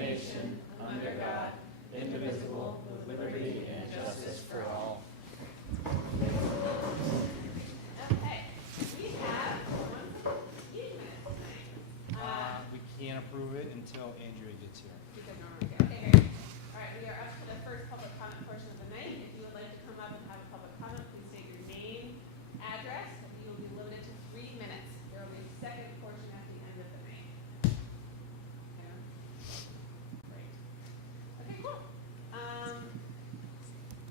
nation, under God, indivisible, with liberty and justice for all. Okay, we have one meeting minutes tonight. We can't approve it until Andrea gets here. Because normally, okay, great. All right, we are up to the first public comment portion of the night. If you would like to come up and have a public comment, please state your name, address, and you will be limited to 3 minutes. There will be a second portion at the end of the night. Yeah. Great. Okay, cool.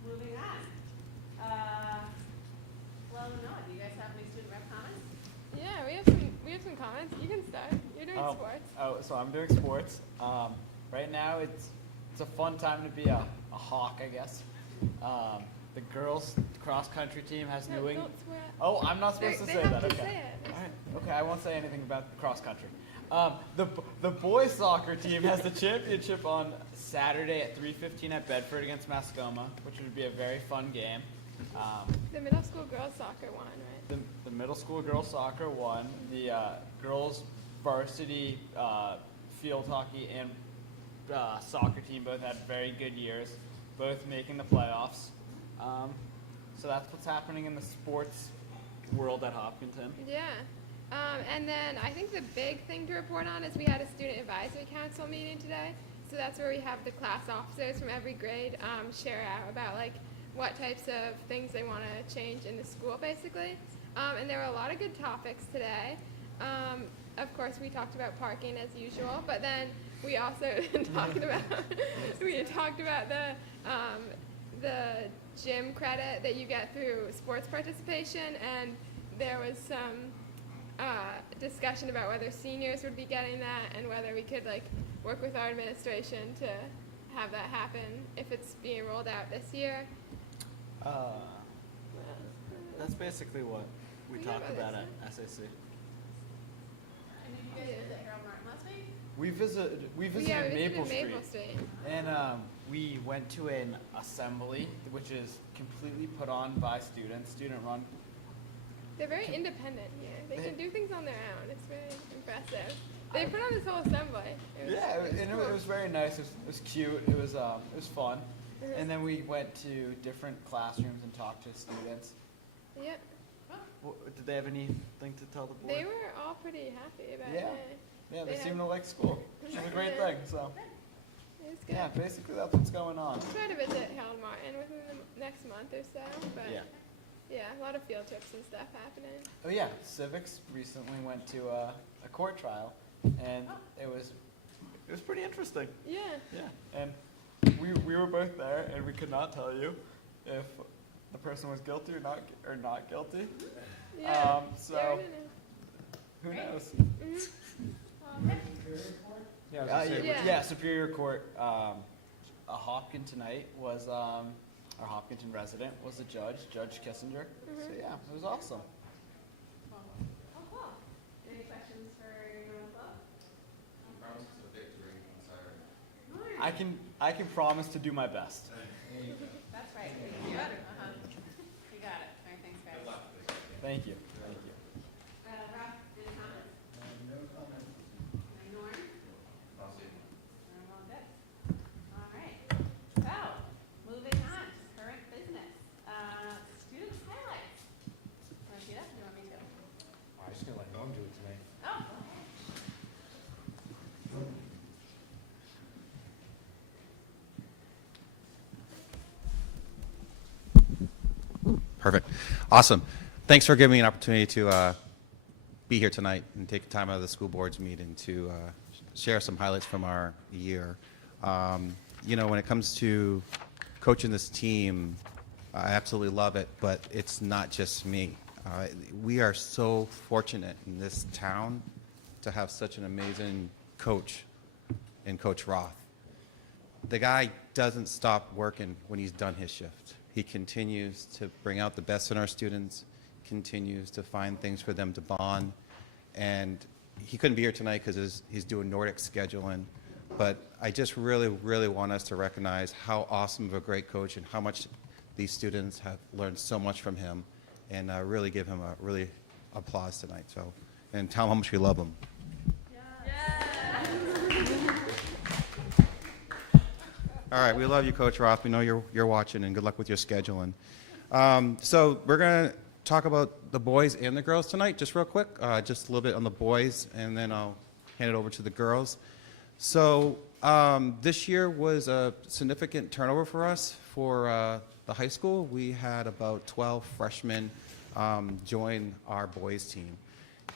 Moving on. Well, Noah, do you guys have any student rep comments? Yeah, we have some comments. You can start. You're doing sports. So I'm doing sports. Right now it's a fun time to be a hawk, I guess. The girls cross country team has No, New England. don't swear. Oh, I'm not supposed to They say have that. to Okay. say it. All right. Okay, I won't say anything about cross country. The boys soccer team has the championship on Saturday at 3:15 at Bedford against Mascoma, which would be a very fun game. The middle school girls soccer won, right? The middle school girls soccer won. The girls varsity field hockey and soccer team both had very good years, both making the playoffs. So that's what's happening in the sports world at Hopkinton. Yeah. And then I think the big thing to report on is we had a student advisory council meeting today. So that's where we have the class officers from every grade share out about like what types of things they want to change in the school, basically. And there were a lot of good topics today. Of course, we talked about parking as usual, but then we also talked about the gym credit that you get through sports participation, and there was some discussion about whether seniors would be getting that and whether we could like work with our administration to have that happen if it's being rolled out this year. That's basically what we Yeah, talked but about it's- at SAC. And did you guys visit Harold Martin last week? We visited We visited Maple Maple Street. Street. And we went to an assembly, which is completely put on by students, student run. They're very independent here. They can do things on their own. It's very impressive. They put on this whole assembly. It was very nice. It was cute. It was fun. Mhm. And then we went to different classrooms and talked to students. Yeah, Did they have anything to tell the board? they were all pretty happy about Yeah. it. Yeah, they they seem had- to like school, which is a great Yeah. thing. So It was good. yeah, basically that's what's going on. We'll try to visit Harold Martin within the next month or so. But Yeah. a lot of field trips and stuff happening. Oh yeah, civics recently went to a court trial, and it was pretty interesting. Yeah. Yeah, and we were both there, and we could not tell you if the person was guilty or not guilty. Yeah. So They're in it. who knows? Mhm. Yeah, I was gonna say, Yeah. Superior Court. A Hopkintonite was our Hopkinton resident was the judge, Judge Kissinger. So yeah, it was awesome. Oh, cool. Any questions for your club? Promise a victory on Saturday. I can promise to do my best. That's right. You got it. You got it. All right, thanks, guys. Good luck. Thank you. Thank you. Rob, any comments? No comments. Norm? I'll see you. All good. All right. So, moving on to current business. Student highlights. Want to do that? Do you want me to? I'm just gonna let Norm do it tonight. Oh. Perfect. Awesome. Thanks for giving me an opportunity to be here tonight and take time out of the school board's meeting to share some highlights from our year. When it comes to coaching this team, I absolutely love it, but it's not just me. We are so fortunate in this town to have such an amazing coach in Coach Roth. The guy doesn't stop working when he's done his shift. He continues to bring out the best in our students, continues to find things for them to bond. And he couldn't be here tonight because he's doing Nordic scheduling. But I just really, really want us to recognize how awesome of a great coach and how much these students have learned so much from him, and really give him a really applause tonight. So, and tell him how much we love him. Yeah. All right, we love you, Coach Roth. We know you're watching, and good luck with your scheduling. So we're going to talk about the boys and the girls tonight, just real quick, just a little bit on the boys, and then I'll hand it over to the girls. So this year was a significant turnover for us for the high school. We had about 12 freshmen join our boys team.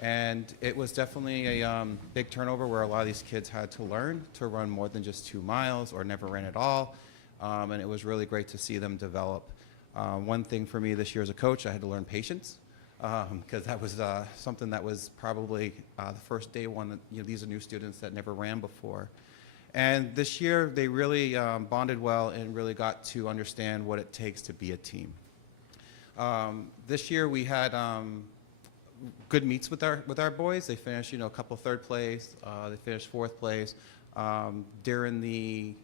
And it was definitely a big turnover where a lot of these kids had to learn to run more than just 2 miles or never ran at all. And it was really great to see them develop. One thing for me this year as a coach, I had to learn patience because that was something that was probably the first day one. That, these are new students that never ran before. And this year they really bonded well and really got to understand what it takes to be a team. This year we had good meets with our boys. They finished, a couple third place. They finished fourth place. During the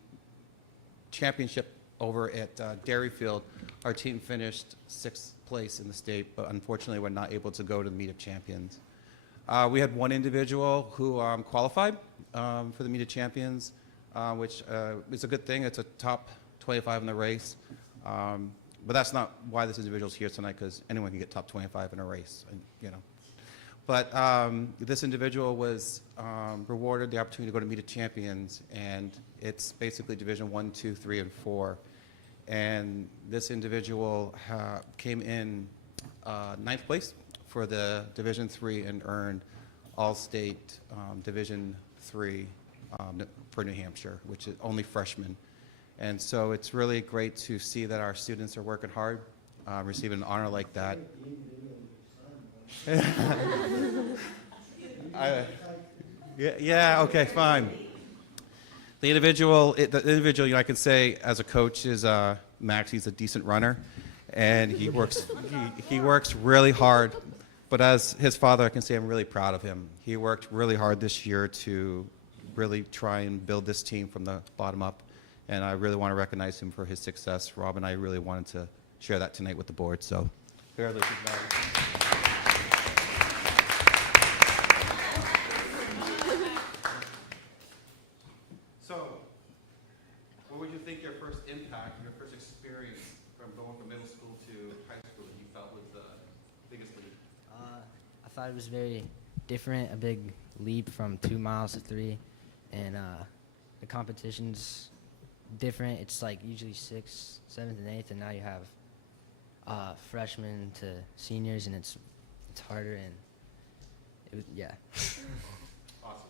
championship over at Dairyfield, our team finished 6th place in the state, but unfortunately we're not able to go to the Meet of Champions. We had one individual who qualified for the Meet of Champions, which is a good thing. It's a top 25 in the race. But that's not why this individual's here tonight, because anyone can get top 25 in a race, But this individual was rewarded the opportunity to go to Meet of Champions, and it's basically Division 1, 2, 3, and 4. And this individual came in 9th place for the Division 3 and earned All-State Division 3 for New Hampshire, which is only freshmen. And so it's really great to see that our students are working hard, receiving an honor like that. Yeah, okay, fine. The individual, I can say as a coach is Max. He's a decent runner, and he works really hard. But as his father, I can say I'm really proud of him. He worked really hard this year to really try and build this team from the bottom up. And I really want to recognize him for his success. Rob and I really wanted to share that tonight with the board. So, congratulations, Max. So, what would you think your first impact, your first experience from going from middle school to high school that you felt was the biggest leap? I thought it was very different, a big leap from 2 miles to 3, and the competition's different. It's like usually 6th, 7th, and 8th, and now you have freshmen to seniors, and it's harder, and yeah. Awesome.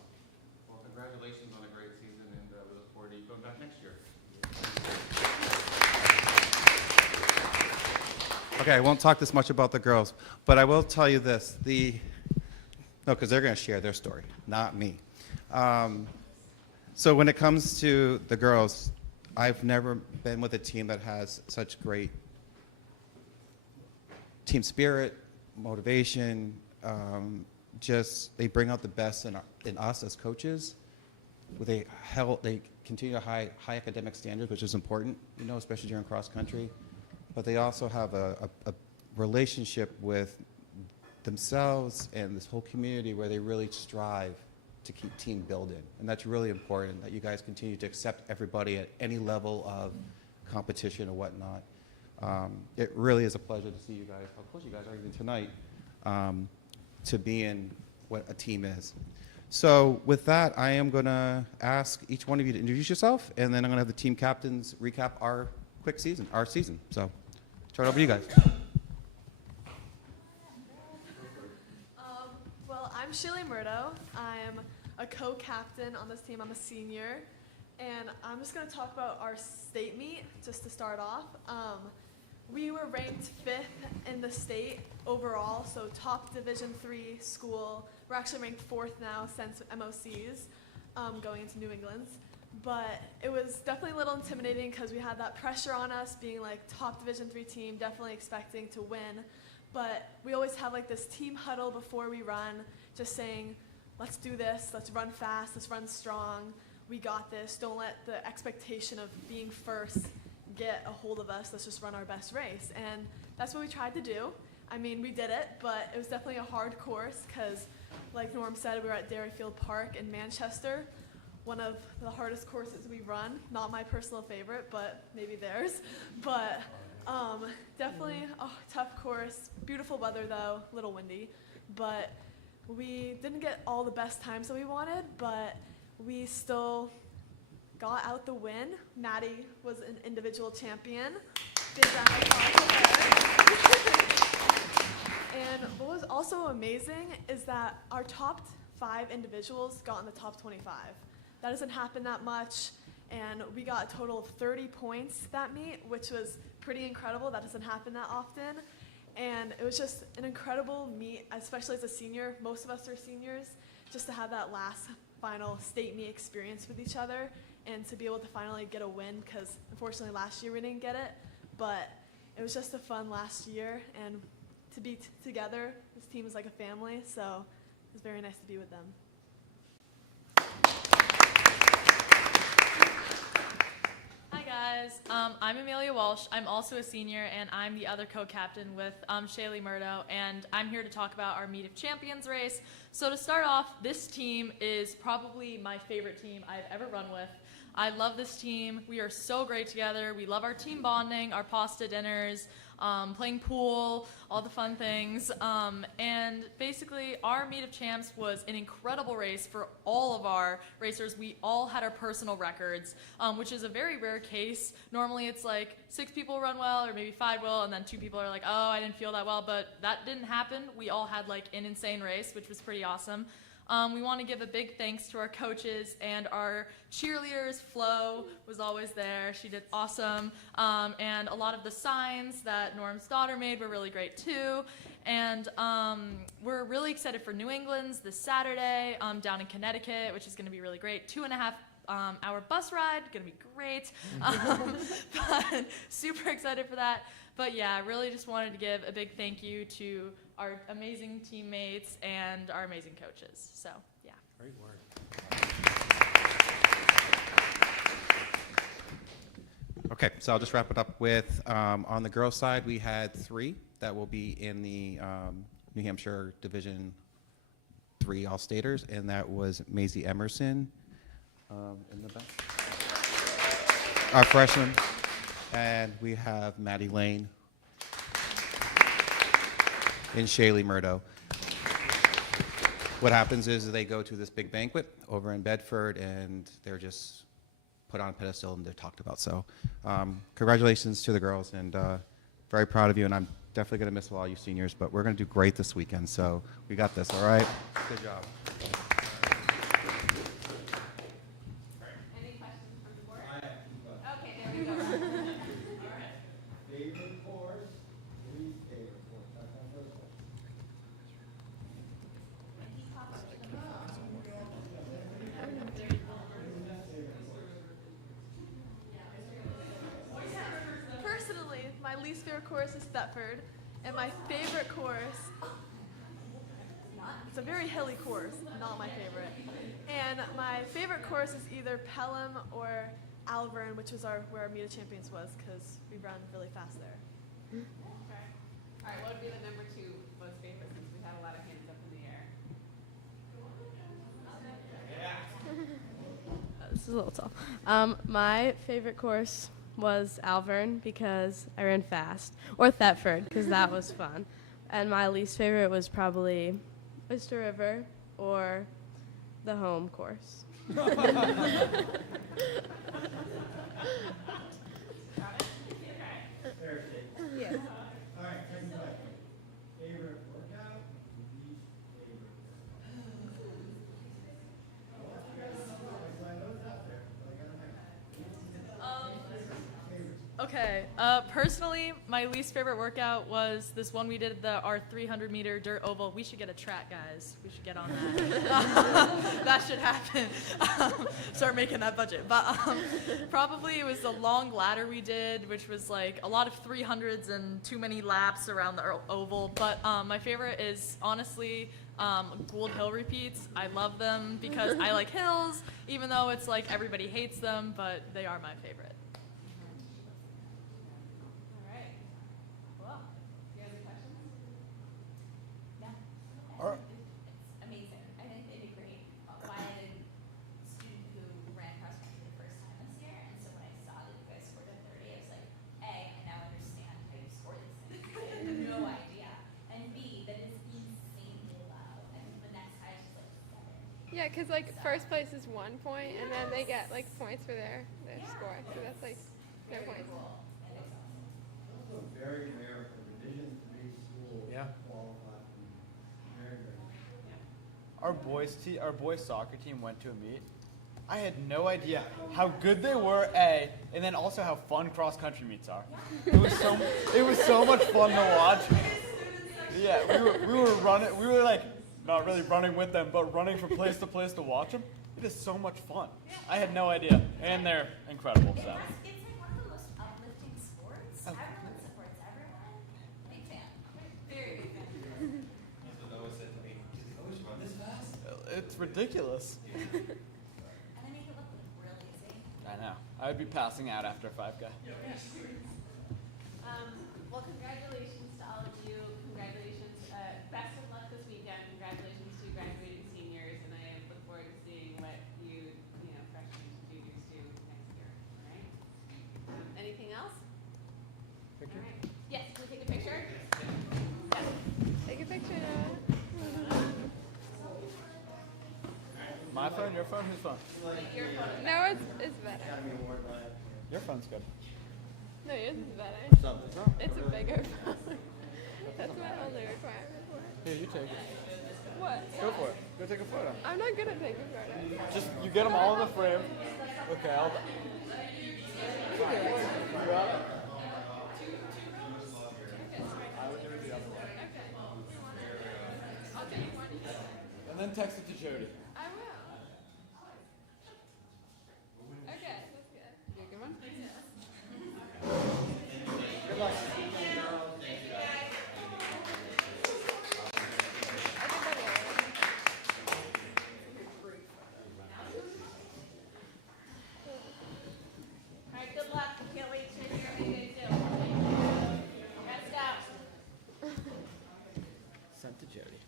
Well, congratulations on a great season, and we look forward to you going back next year. Okay, I won't talk this much about the girls, but I will tell you this. No, because they're going to share their story, not me. So when it comes to the girls, I've never been with a team that has such great team spirit, motivation. They bring out the best in us as coaches. They continue to high academic standards, which is important, especially during cross country. But they also have a relationship with themselves and this whole community where they really strive to keep team building. And that's really important, that you guys continue to accept everybody at any level of competition or whatnot. It really is a pleasure to see you guys, how close you guys are even tonight, to being what a team is. So with that, I am going to ask each one of you to introduce yourself, and then I'm going to have the team captains recap our season. So turn it over to you guys. Well, I'm Shirley Murdo. I'm a co-captain on this team. I'm a senior. And I'm just going to talk about our state meet, just to start off. We were ranked 5th in the state overall, so top Division 3 school. We're actually ranked 4th now since MOCs, going into New England's. But it was definitely a little intimidating because we had that pressure on us being like top Division 3 team, definitely expecting to win. But we always have like this team huddle before we run, just saying, let's do this, let's run fast, let's run strong, we got this, don't let the expectation of being first get a hold of us, let's just run our best race. And that's what we tried to do. I mean, we did it, but it was definitely a hard course because, like Norm said, we were at Dairyfield Park in Manchester, one of the hardest courses we run. Not my personal favorite, but maybe theirs. But definitely a tough course. Beautiful weather though, a little windy. But we didn't get all the best times that we wanted, but we still got out the win. Maddie was an individual champion. Big round of applause for her. And what was also amazing is that our top 5 individuals got in the top 25. That doesn't happen that much, and we got a total of 30 points that meet, which was pretty incredible. That doesn't happen that often. And it was just an incredible meet, especially as a senior. Most of us are seniors, just to have that last final state meet experience with each other and to be able to finally get a win, because unfortunately last year we didn't get it. But it was just a fun last year, and to be together, this team is like a family, so it was very nice to be with them. Hi guys, I'm Amelia Walsh. I'm also a senior, and I'm the other co-captain with Shaylee Murdo, and I'm here to talk about our Meet of Champions race. So to start off, this team is probably my favorite team I've ever run with. I love this team. We are so great together. We love our team bonding, our pasta dinners, playing pool, all the fun things. And basically, our Meet of Champs was an incredible race for all of our racers. We all had our personal records, which is a very rare case. Normally, it's like 6 people run well, or maybe 5 will, and then 2 people are like, oh, I didn't feel that well. But that didn't happen. We all had like an insane race, which was pretty awesome. We want to give a big thanks to our coaches and our cheerleaders. Flo was always there. She did awesome. And a lot of the signs that Norm's daughter made were really great too. And we're really excited for New England's this Saturday down in Connecticut, which is going to be really great. 2.5 hour bus ride, going to be great. But super excited for that. But yeah, I really just wanted to give a big thank you to our amazing teammates and our amazing coaches. So, yeah. Great work. Okay, so I'll just wrap it up with, on the girls' side, we had 3 that will be in the New Hampshire Division 3 All-Staters, and that was Maisie Emerson in the back, our freshman, and we have Maddie Lane and Shaylee Murdo. What happens is they go to this big banquet over in Bedford, and they're just put on a pedestal and they're talked about. So congratulations to the girls, and very proud of you, and I'm definitely going to miss all you seniors, but we're going to do great this weekend, so we got this, all right? Good job. Any questions from the board? Okay, there we go. All right. Favorite course, least favorite course. That's my first question. Personally, my least favorite course is Thetford, and my favorite course, it's a very hilly course, not my favorite. And my favorite course is either Pelham or Alvern, which was where our Meet of Champions was, because we run really fast there. Okay. All right, what would be the number 2 most favorite, since we have a lot of hands up in the air? This is a little tough. My favorite course was Alvern because I ran fast, or Thetford because that was fun. And my least favorite was probably Oyster River or the home course. Got it? Okay. Yes. All right, second question. Favorite workout, least favorite Okay, personally, my least favorite workout was this one we did, our 300-meter dirt oval. We should get a track, guys. We should get on that. That should happen. Start making that budget. But probably it was the long ladder we did, which was like a lot of 300s and too many laps around the oval. But my favorite is honestly Gould Hill repeats. I love them because I like hills, even though it's like everybody hates them, but they are my favorite. All right. Well, do you have any questions? It's amazing. I think they did great. Why did student who Yeah, because like first place is 1 point, and then they get like points for their score. So that's like their points. Also very rare for Division III schools Yeah. to qualify. Very rare. Our boys soccer team went to a meet. I had no idea how good they were, A, and then also how fun cross country meets are. It was so much fun to watch. Yeah, we were running. We were like not really running with them, but running from place to place to watch them. It is so much fun. I had no idea, and they're incredible. So. It's like one of the most uplifting sports. Everyone supports everyone. Big fan. Very big fan. So Noah said to me, "Did the coach run this fast?" It's ridiculous. And they make it look real easy. I know. I would be passing out after a 5K. Well, congratulations to all of you. Congratulations. Best of luck this weekend. Congratulations to graduating seniors, and I look forward to seeing what you freshmen and juniors do next year. All right. Anything else? Picture? All right. Yes. Can we take a picture? Take a picture. My phone, your phone, whose phone? Your phone. No, it's better. Academy Award night. Your phone's good. No, yours is better. Something. It's a bigger phone. That's my only requirement for it. Here, you take it. What? Go for it. Go take a photo. I'm not good at taking photos. Just you get them all in the frame. Okay, I'll. And then text it to Jody. I will. Okay, that's good. You a good one? Good luck. All right. Good luck. Can't wait to hear how you guys do. Best out. Sent to Jody.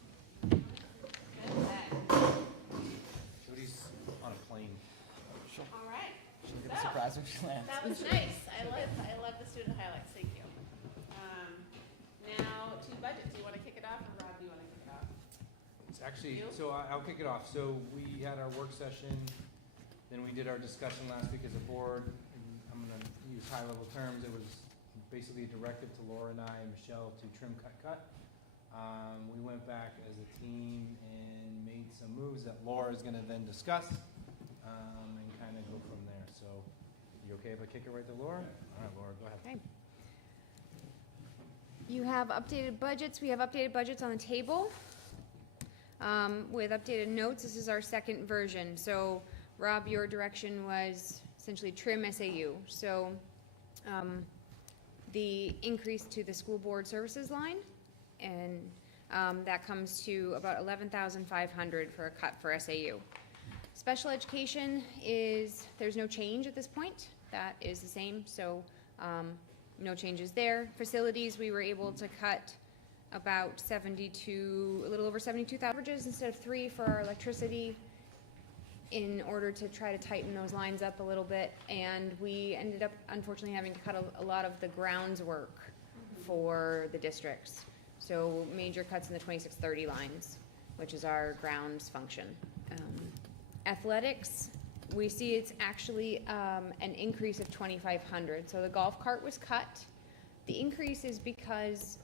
Jody's on a plane. All right. She'll get a surprise when she lands. That was nice. I love the student highlights. Thank you. Now to budget. Do you want to kick it off, or Rob? Do you want to kick it off? It's actually, You? so I'll kick it off. So we had our work session, then we did our discussion last week as a board. And I'm gonna use high-level terms. It was basically a directive to Laura and I and Michelle to trim, cut. We went back as a team and made some moves that Laura is gonna then discuss, and kind of go from there. So, you okay if I kick it right to Laura? All right, Laura, go ahead. Okay. You have updated budgets. We have updated budgets on the table with updated notes. This is our second version. So, Rob, your direction was essentially trim SAU. So, the increase to the school board services line, and that comes to about $11,500 for a cut for SAU. Special education there's no change at this point. That is the same, so no changes there. Facilities, we were able to cut about a little over 72,000 averages instead of 3 for our electricity in order to try to tighten those lines up a little bit. And we ended up unfortunately having to cut a lot of the grounds work for the districts. So major cuts in the 2630 lines, which is our grounds function. Athletics, we see it's actually an increase of 2,500. So the golf cart was cut. The increase is because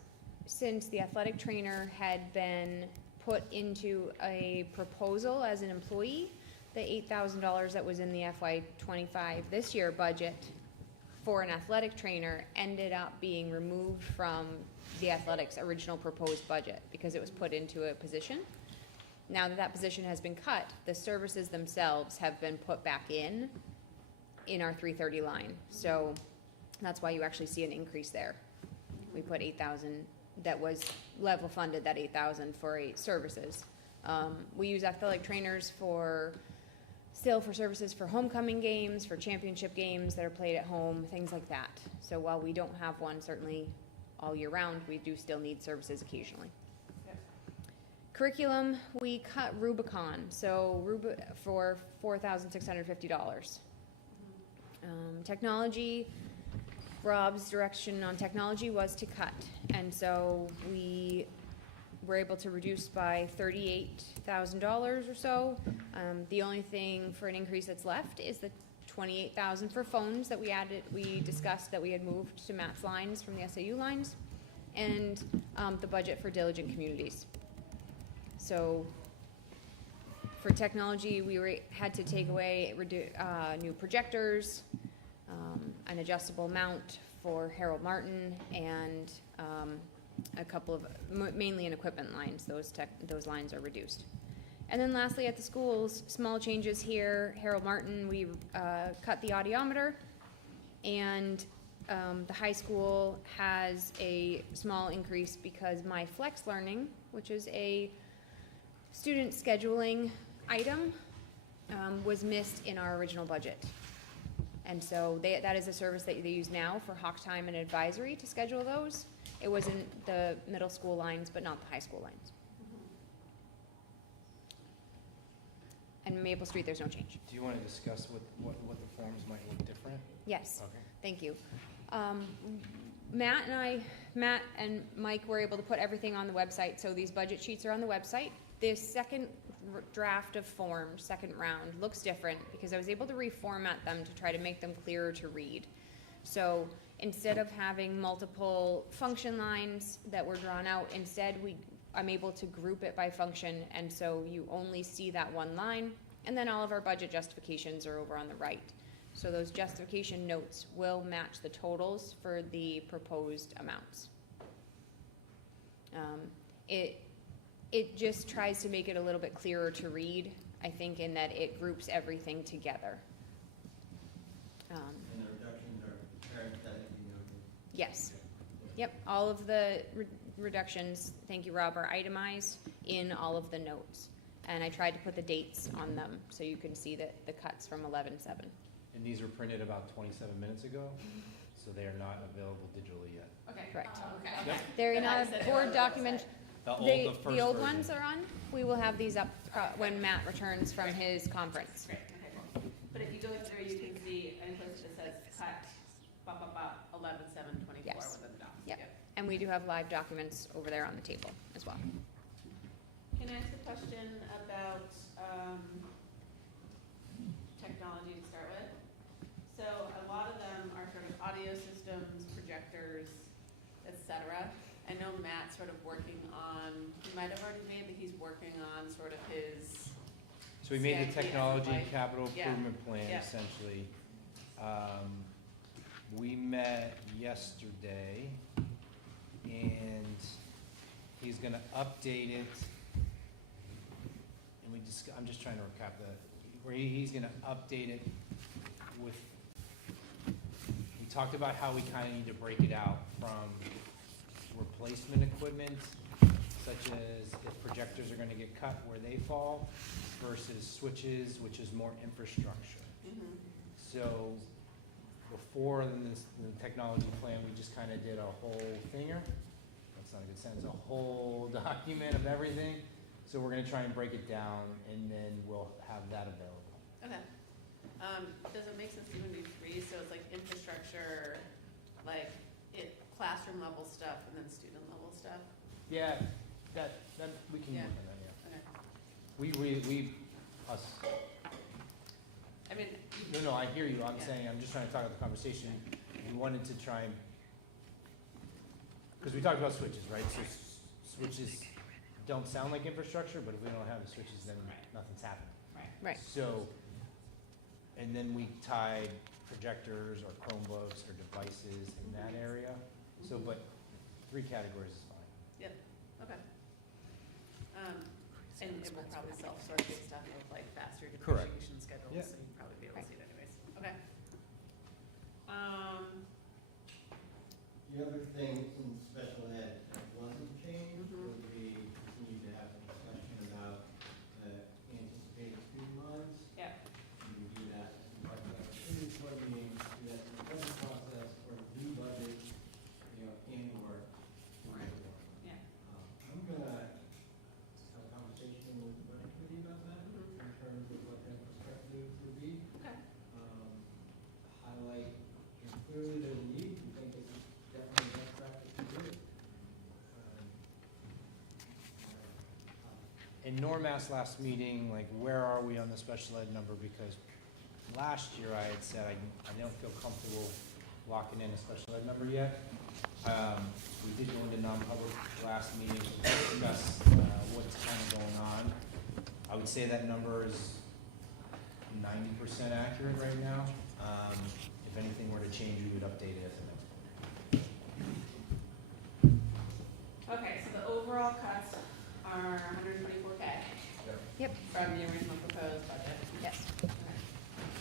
since the athletic trainer had been put into a proposal as an employee, the $8,000 that was in the FY25 this year budget for an athletic trainer ended up being removed from the athletics original proposed budget because it was put into a position. Now that that position has been cut, the services themselves have been put back in our 330 line. So that's why you actually see an increase there. We put 8,000 that was level funded, that 8,000 for services. We use athletic trainers for services for homecoming games, for championship games that are played at home, things like that. So while we don't have one certainly all year round, we do still need services occasionally. Curriculum, we cut Rubicon, so for $4,650. Technology, Rob's direction on technology was to cut, and so we we're able to reduce by $38,000 or so. The only thing for an increase that's left is the 28,000 for phones that we discussed that we had moved to Matt's lines from the SAU lines, and the budget for diligent communities. So for technology, we had to take away new projectors, an adjustable mount for Harold Martin, and a couple of, mainly in equipment lines, those lines are reduced. And then lastly, at the schools, small changes here. Harold Martin, we cut the audiometer, and the high school has a small increase because my flex learning, which is a student scheduling item, was missed in our original budget. And so that is a service that they use now for Hawk Time and advisory to schedule those. It was in the middle school lines, but not the high school lines. And Maple Street, there's no change. Do you want to discuss what the forms might look different? Yes. Okay. Thank you. Matt and Mike were able to put everything on the website, so these budget sheets are on the website. This second draft of forms, second round, looks different because I was able to reformat them to try to make them clearer to read. So instead of having multiple function lines that were drawn out, instead I'm able to group it by function, and so you only see that one line, and then all of our budget justifications are over on the right. So those justification notes will match the totals for the proposed amounts. It just tries to make it a little bit clearer to read, I think, in that it groups everything together. And the reductions are parenthetically noted. Yes. Yep, all of the reductions, thank you, Rob, are itemized in all of the notes. And I tried to put the dates on them so you can see the cuts from 11/7. And these were printed about 27 minutes ago, so they are not available digitally yet. Okay. Correct. Okay. Yep. They're in our board document. The first The old version. ones are on. We will have these up when Matt returns from his conference. Great, okay, cool. But if you go through, you can see any place that says cut, 11/7/24 Yes. within the docs. Yep. And we do have live documents over there on the table as well. Can I ask a question about technology to start with? So a lot of them are sort of audio systems, projectors, etc. I know Matt's sort of working on, he might have already made, but he's working on sort of his. So we made the CIP technology and like- capital yeah, improvement plan yeah. essentially. We met yesterday, and he's gonna update it. And I'm just trying to recap where he's gonna update it with, we talked about how we kinda need to break it out from replacement equipment, such as if projectors are gonna get cut where they fall, versus switches, which is more infrastructure. Mhm. So before the technology plan, we just kind of did a whole thinger. That's not a good sentence, a whole document of everything. So we're gonna try and break it down, and then we'll have that available. Okay. Does it make sense to even do three? So it's like infrastructure, like classroom level stuff, and then student level stuff? Yeah, that we can Yeah. work on that, yeah. Okay. We, us, I mean. no, I hear you, I'm Yeah. saying, I'm just trying to talk about the conversation. We wanted to try and, because we talked about switches, right? So switches don't sound like infrastructure, but if we don't have the switches, then nothing's happening. Right. So, and then we tied projectors or Chromebooks or devices in that area. So, but 3 categories is fine. Yep, okay. And it will probably self-sort based stuff with like faster Correct. depreciation schedules, Yeah. so you'll probably be able to Right. see it anyways. Okay. The other thing in special ed that wasn't changed Mhm. would be, continue to have a discussion about the anticipated student lines. Yeah. You can do that as part of our student board meeting, do that in the budget process, or do budget, and or. Yeah. I'm gonna have a conversation with the budget committee about that, Mhm. in terms of what their perspective would be. Okay. Highlight, clearly there's a need, we think this is definitely best practice to do. and Norm asked last meeting, like, where are we on the special ed number? Because last year I had said I don't feel comfortable locking in a special ed number yet. We did go into non-public last meeting to discuss what's kind of going on. I would say that number is 90% accurate right now. If anything were to change, we would update it at the next one. Okay, so the overall cuts are 124K Yep, from the original proposed budget. yes.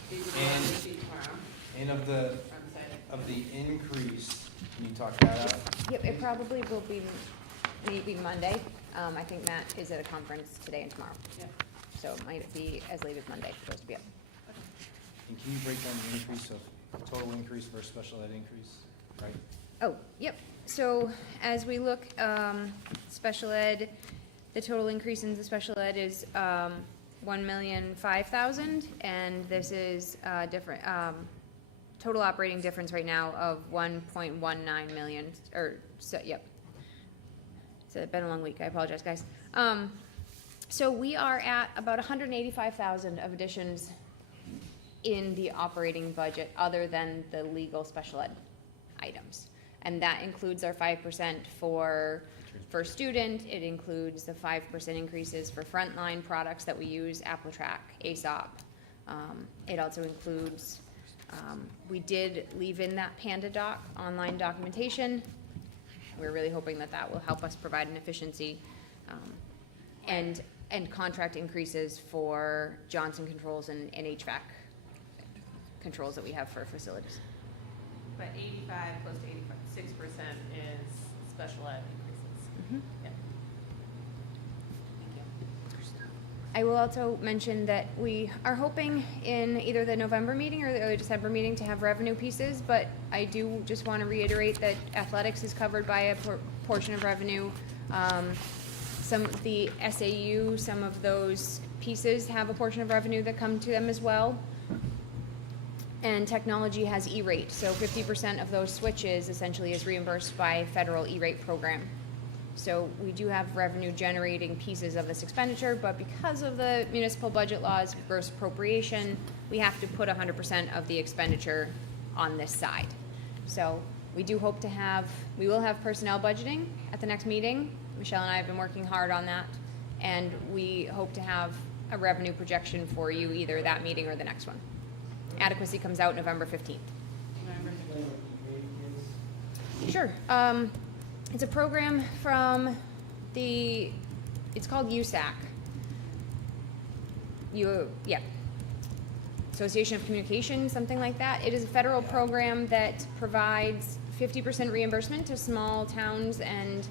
These will be And- on the sheet tomorrow, And from Saturday. of the increase, can you talk that out? Yep, it probably will be maybe Monday. I think Matt is at a conference today and tomorrow. Yep. So it might be as late as Monday for those to be up. And can you break down the increase of total increase versus special ed increase, right? Oh, yep. So as we look, special ed, the total increase in the special ed is 1,005,000, and this is different, total operating difference right now of 1.19 million, or, so, yep. So it's been a long week, I apologize, guys. So we are at about 185,000 of additions in the operating budget, other than the legal special ed items. And that includes our 5% for student, it includes the 5% increases for frontline products that we use, AppleTrack, ASOP. It also includes, we did leave in that Panda Doc online documentation. We're really hoping that that will help us provide an efficiency, and contract increases for Johnson Controls and HVAC controls that we have for facilities. But 85, close to 86% is special ed increases. Yep. Thank you. I will also mention that we are hoping in either the November meeting or the early December meeting to have revenue pieces, but I do just want to reiterate that athletics is covered by a portion of revenue. Some of the SAU, some of those pieces have a portion of revenue that come to them as well. And technology has E-rate, so 50% of those switches essentially is reimbursed by federal E-rate program. So we do have revenue generating pieces of this expenditure, but because of the municipal budget laws, gross appropriation, we have to put 100% of the expenditure on this side. So we do hope to have, we will have personnel budgeting at the next meeting. Michelle and I have been working hard on that, and we hope to have a revenue projection for you either that meeting or the next one. Adequacy comes out November 15th. Sure. It's a program from it's called USAC. Association of Communication, something like that. It is a federal program that provides 50% reimbursement to small towns and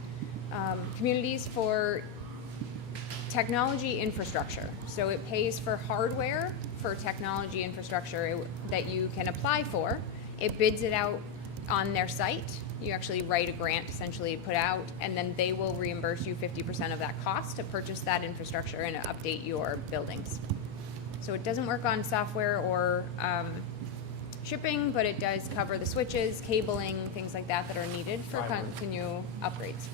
communities for technology infrastructure. So it pays for hardware for technology infrastructure that you can apply for. It bids it out on their site. You actually write a grant, essentially put out, and then they will reimburse you 50% of that cost to purchase that infrastructure and update your buildings. So it doesn't work on software or shipping, but it does cover the switches, cabling, things like that that are needed for continual upgrades.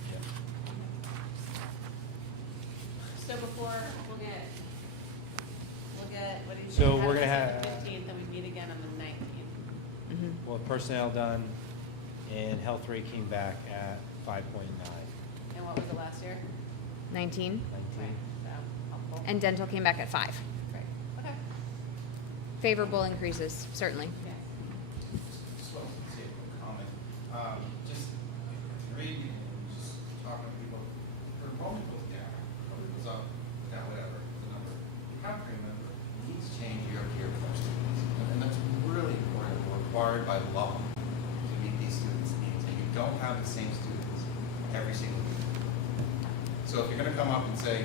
So before, we'll get, what do you So think? we're gonna Have have- the 15th, and we meet again on the 19th. Well, personnel done, and health rate came back at 5.9. And what was it last year? 19, Right, so, helpful. and dental came back at 5. Great, okay. Favorable increases, certainly. Yeah. Just want to say a quick comment. Just reading and just talking to people, her enrollment goes down, or it goes up, down, whatever, the number. You have to remember, needs change year over year with our students. And that's really important. We're required by law to meet these students' needs. And you don't have the same students every single year. So if you're going to come up and say,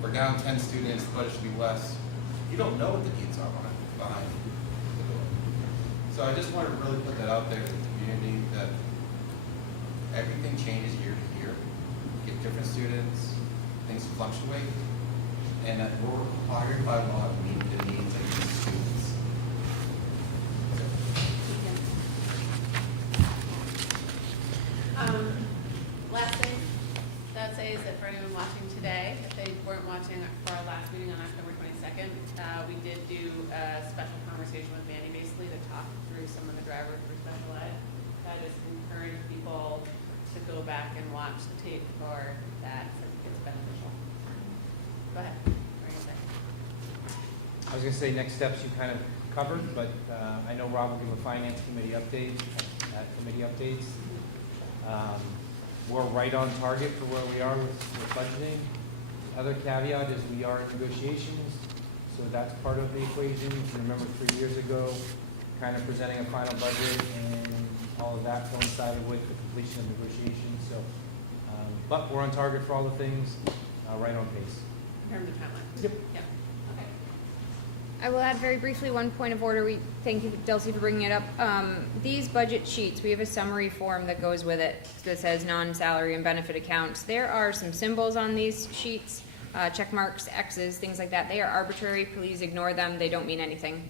we're down 10 students, the budget should be less, you don't know what the needs are behind the door. So I just want to really put that out there to the community that everything changes year to year. You get different students, things fluctuate, and that we're required by law to meet the needs of these students. Last thing that I'd say is that for anyone watching today, if they weren't watching for our last meeting on October 22nd, we did do a special conversation with Manny basically to talk through some of the drivers for special ed. I just encourage people to go back and watch the tape for that, so it's beneficial. Go ahead. What are you gonna say? I was gonna say next steps you kind of covered, but I know Rob will give a finance committee update, committee updates. We're right on target for where we are with budgeting. Other caveat is we are in negotiations, so that's part of the equation. If you remember 3 years ago, kind of presenting a final budget and all of that coincided with the completion of negotiations. So, but we're on target for all the things, right on pace. In terms of timeline? Yep. Yep. Okay. I will add very briefly one point of order. Thank you, Delcy, for bringing it up. These budget sheets, we have a summary form that goes with it that says non-salary and benefit accounts. There are some symbols on these sheets, check marks, X's, things like that. They are arbitrary. Please ignore them. They don't mean anything.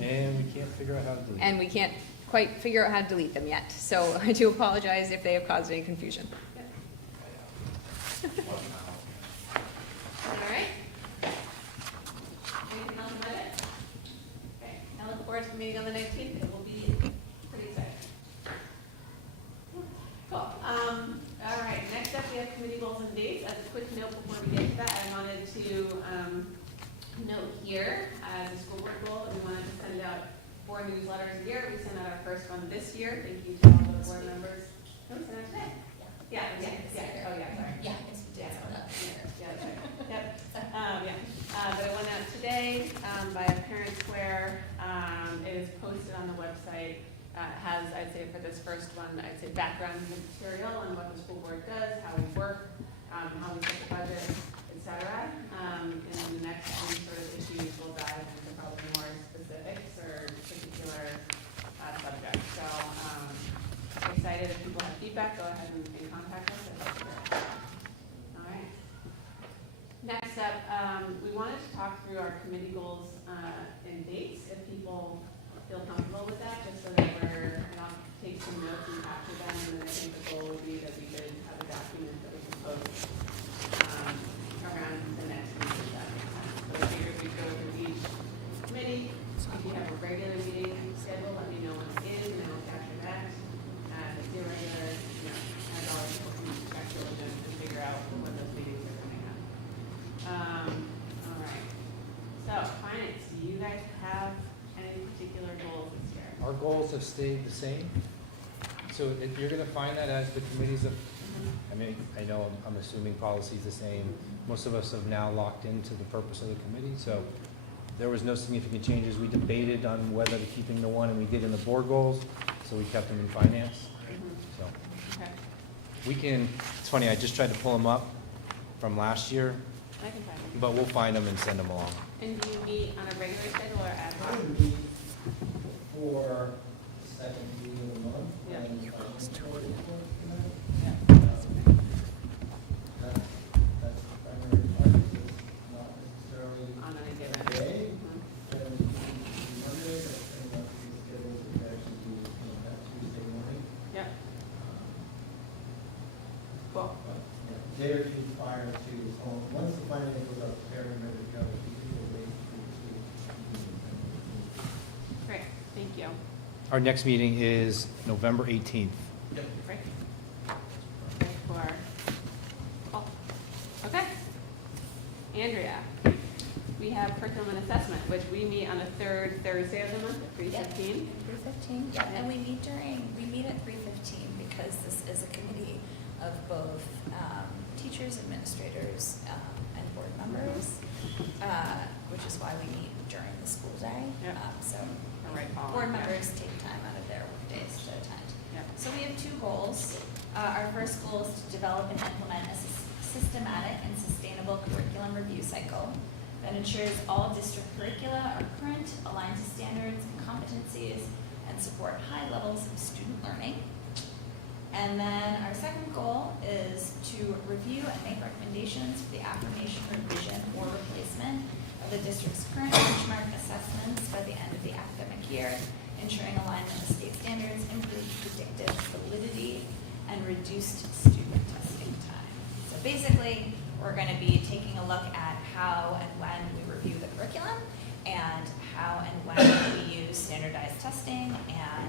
And we can't figure out how to delete it. And we can't quite figure out how to delete them yet. So I do apologize if they have caused any confusion. All right. Anything else about it? Okay, I look forward to the meeting on the 19th. It will be pretty exciting. Cool. All right, next up we have committee goals and dates. As a quick note before we get to that, I wanted to note here as a school board goal that we wanted to send out 4 newsletters a year. We sent out our first one this year. Thank you to all the board members. No, we sent out today. Yeah. Oh yeah, sorry. Yeah, it's Yeah, that's right. Yep. But it went out today by a parent square. It is posted on the website. Has, I'd say for this first one, I'd say background material on what the school board does, how we work, how we set the budget, etc. And the next few sort of issues will dive into probably more specifics or particular subjects. So excited if people have feedback, go ahead and contact us. I'd love to hear it. All right. Next up, we wanted to talk through our committee goals and dates, if people feel comfortable with that, just so that I'll take some notes and capture them, and then I think the goal would be that we could have a document that we can post around the next week, if that makes sense. So I figured we'd go through each committee. If you have a regular meeting schedule, let me know when it is, and then I'll capture that. If it's irregular, as always, we'll check diligence and figure out when those meetings are coming up. All right. So, finance, do you guys have any particular goals this year? Our goals have stayed the same. So if you're gonna find that as the committees of, I mean, I know I'm assuming policy's the same. Most of us have now locked into the purpose of the committee, so there was no significant changes. We debated on whether to keeping the one, and we did in the board goals, so we kept them in finance. So Okay, we can, it's funny, I just tried to pull them up from last year, I can find it. but we'll find them and send them along. And do you meet on a regular schedule or ad hoc? Probably meet for the second meeting of the month. Yeah. And, Yeah. that's the primary part, it's not necessarily On any given day. Mhm. And Monday, that's pretty much the schedule to actually do, that Tuesday morning. Yep. Cool. But, day or two prior to, once the final goes up, every member of the committee will wait to. Great, thank you. Our next meeting is November 18th. Great. Great for, oh, okay. Andrea, we have curriculum and assessment, which we meet on the third Thursday of the month at 3:15. 3:15, yeah, and we meet at 3:15 because this is a committee of both teachers, administrators, and board members, which is why we meet during the school day. Yep. So All right, Paul. board Yeah. members take time out of their workdays to attend. Yep. So we have 2 goals. Our first goal is to develop and implement a systematic and sustainable curriculum review cycle that ensures all district curricula are current, aligned to standards and competencies, and support high levels of student learning. And then our second goal is to review and make recommendations for the affirmation, revision, or replacement of the district's current benchmark assessments by the end of the academic year, ensuring alignment with state standards, improved predictive validity, and reduced student testing time. So basically, we're going to be taking a a look at how and when we review the curriculum and how and when we use standardized testing and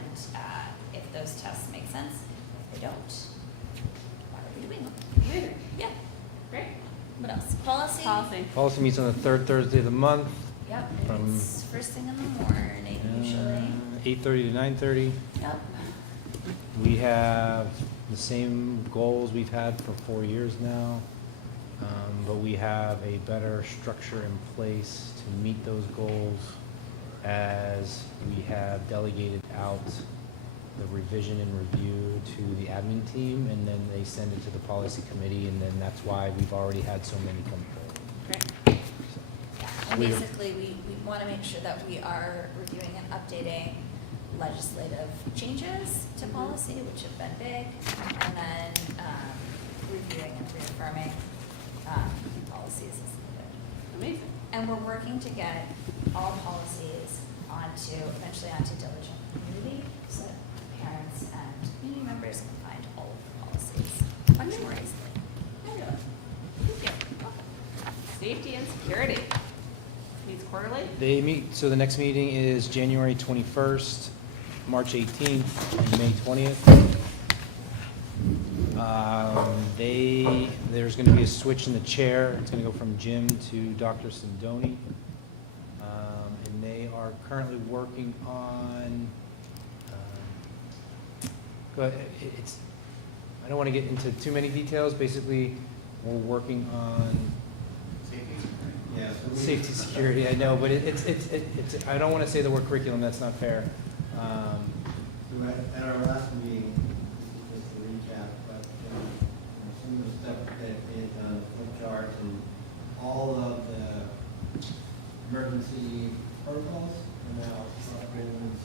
if those tests make sense. If they don't, why are we doing them? Amazing. Yeah. Great. What else? Policy. Policy. Policy meets on the third Thursday of the month, Yep. From- It's first thing in the morning usually. 8:30 to 9:30. Yep. We have the same goals we've had for 4 years now, but we have a better structure in place to meet those goals as we have delegated out the revision and review to the admin team, and then they send it to the policy committee, and then that's why we've already had so many come forward. Great. Yeah, and We- basically, we want to make sure that we are reviewing and updating legislative changes to policy, which have been big, and then reviewing and reaffirming policies as needed. Amazing. And we're working to get all policies eventually onto Diligent Community, so that parents and community members can find all of the policies much more easily. Fabulous. Thank you. Welcome. Safety and security. Meets quarterly. They meet, so the next meeting is January 21st, March 18th, and May 20th. There's going to be a switch in the chair. It's going to go from Jim to Dr. Sindoni. And they are currently working on, but it's, I don't want to get into too many details. Basically, we're working on safety, security, I know, but it's, I don't want to say the word curriculum, that's not fair. So at our last meeting, just to recap, but some of the stuff that is on flip charts and all of the emergency protocols are now goals,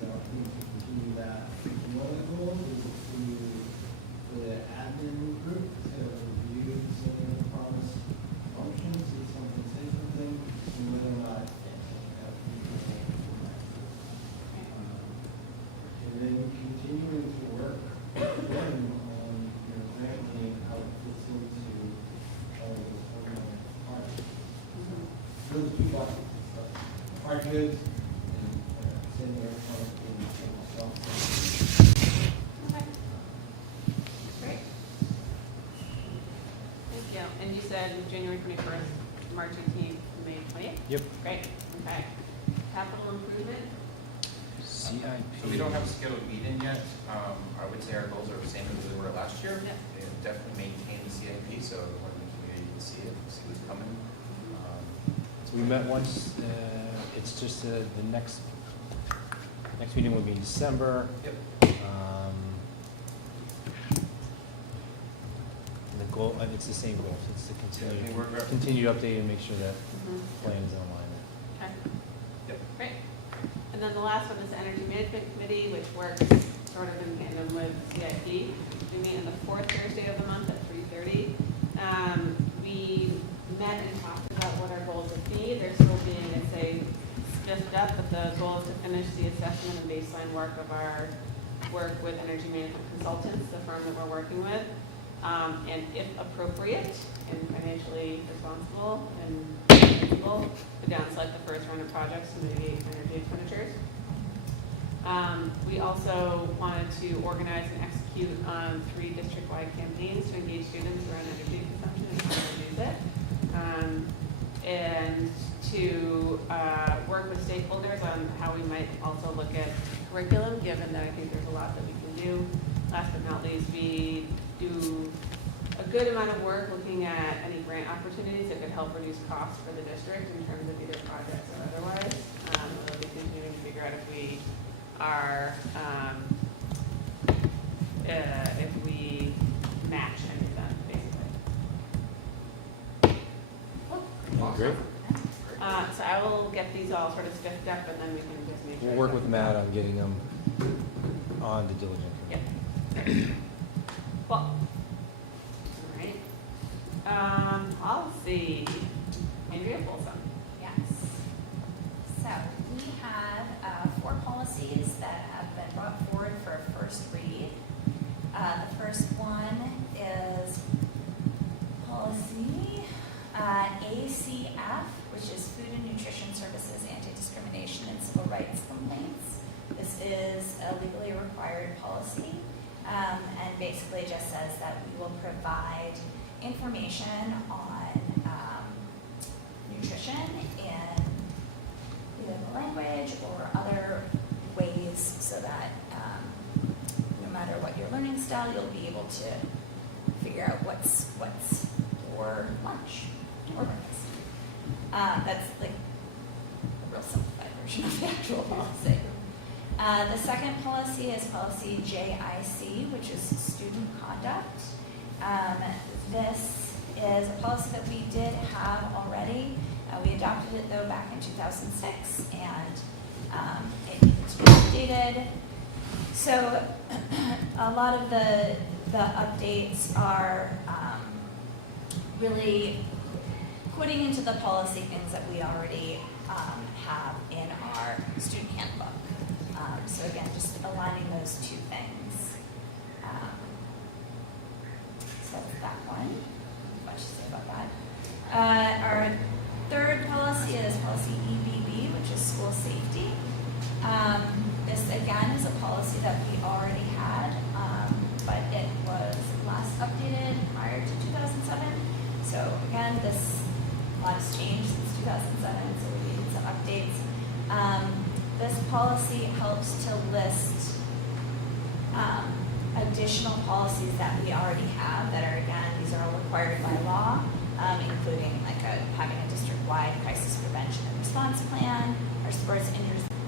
so I think to continue that. And one of the goals is for the admin group to review some of the promise functions, see something, say something, and whether or not and then continuing to work with them on, granting and how it fits into all of those organized parts. Those two buckets, hard goods and sending their product in stuff. Okay. Great. Thank you. And you said January 21st, March 18th, May 20th? Yep. Great. Okay. Capital improvement. CIP. So we don't have a scheduled meeting yet. I would say our goals are the same as they were last year. Yeah. They definitely maintain the CIP, so everyone in the community can see it, see what's coming. So we met once, it's just the next meeting will be in December. Yep. The goal, it's the same goals, it's to I mean, we're- continue to update and make sure that Mhm. plan is in alignment. Okay. Yep. Great. And then the last one is the Energy Management Committee, which works sort of in tandem with CIP. We meet on the fourth Thursday of the month at 3:30. We met and talked about what our goals would be. They're still being, I'd say, spiffed up, but the goal is to finish the assessment and baseline work of our work with Energy Management Consultants, the firm that we're working with. And if appropriate and financially responsible and feasible, to down select the first round of projects to mitigate energy expenditures. We also wanted to organize and execute on 3 district-wide campaigns to engage students around energy consumption and how to reduce it. And to work with stakeholders on how we might also look at curriculum, given that I think there's a lot that we can do. Last but not least, we do a good amount of work looking at any grant opportunities that could help reduce costs for the district in terms of either projects or otherwise. We'll be continuing to figure out if we are, if we match any of them, basically. Great. So I will get these all sort of spiffed up and then we can just make sure. We'll work with Matt on getting them on the diligent. Yep. Well, all right. Policy. Andrea Folsom. Yes. So we have 4 policies that have been brought forward for a first read. The first one is policy ACF, which is Food and Nutrition Services Anti-Discrimination and Civil Rights Complaints. This is a legally required policy, and basically just says that we will provide information on nutrition in either the language or other ways, so that no matter what your learning style, you'll be able to figure out what's your lunch or breakfast. That's like a real simplified version of the actual policy. The second policy is policy JIC, which is student conduct. This is a policy that we did have already. We adopted it though back in 2006, and it needed to be updated. So a lot of the updates are really putting into the policy things that we already have in our student handbook. So again, just aligning those two things. So that's that one. Much to say about that. Our third policy is policy EBB, which is school safety. This again is a policy that we already had, but it was last updated prior to 2007. So again, a lot has changed since 2007, so we needed some updates. This policy helps to list additional policies that we already have that are, again, these are all required by law, including like having a district-wide crisis prevention and response plan, our sports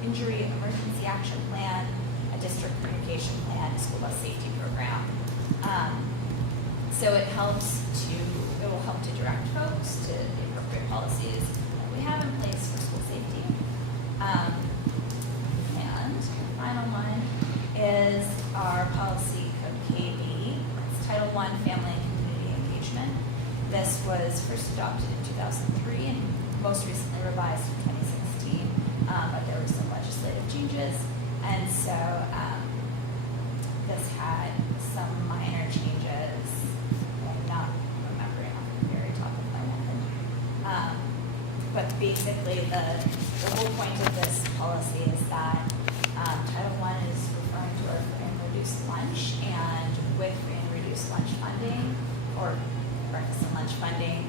injury emergency action plan, a district communication plan, a school bus safety program. So it will help to direct folks to the appropriate policies that we have in place for school safety. And the final one is our policy code KB. It's Title I, Family and Community Engagement. This was first adopted in 2003 and most recently revised in 2016, but there were some legislative changes, and so this had some minor changes. I'm not remembering off the very top of my head. But basically, the whole point of this policy is that Title I is referring to our free and reduced lunch, and with free and reduced lunch funding, or breakfast and lunch funding,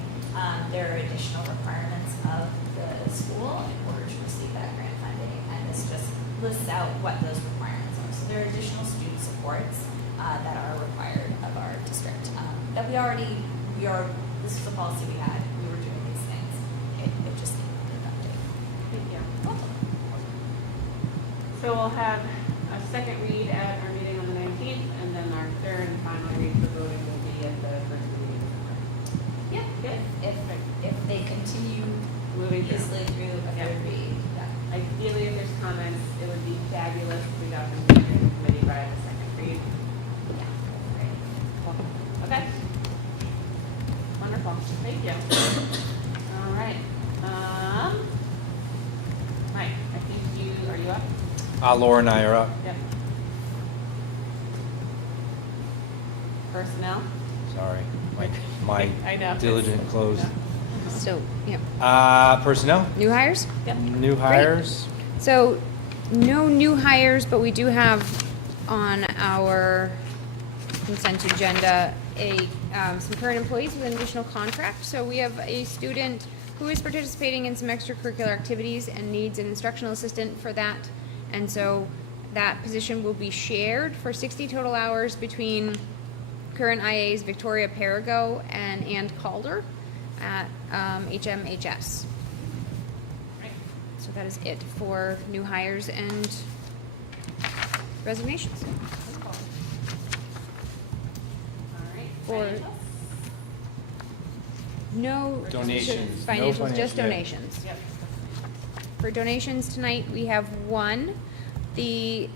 there are additional requirements of the school in order to receive that grant funding, and this just lists out what those requirements are. So there are additional student supports that are required of our district that this is a policy we had, we were doing these things. It just needed an update. Thank you. So we'll have a second read at our meeting on the 19th, and then our third and final read for voting will be at the first meeting. Yeah, if they continue Moving through. easily through a third read. Yeah. Ideally, if there's comments, it would be fabulous if we got them to the committee by the second read. Yeah, great. Okay. Wonderful. Thank you. All right. Mike, I think are you up? Laura and I are up. Yep. Personnel? Sorry, my I know. diligent close. So, yeah. Personnel, New hires? new hires. So, no new hires, but we do have on our consent agenda some current employees with an additional contract. So we have a student who is participating in some extracurricular activities and needs an instructional assistant for that. And so that position will be shared for 60 total hours between current IAs Victoria Perigo and Ann Calder at HMHS. So that is it for new hires and resignations. All right. For Financials? no Donations. No financials, just financial, yeah. donations. Yep. For donations tonight, we have one. A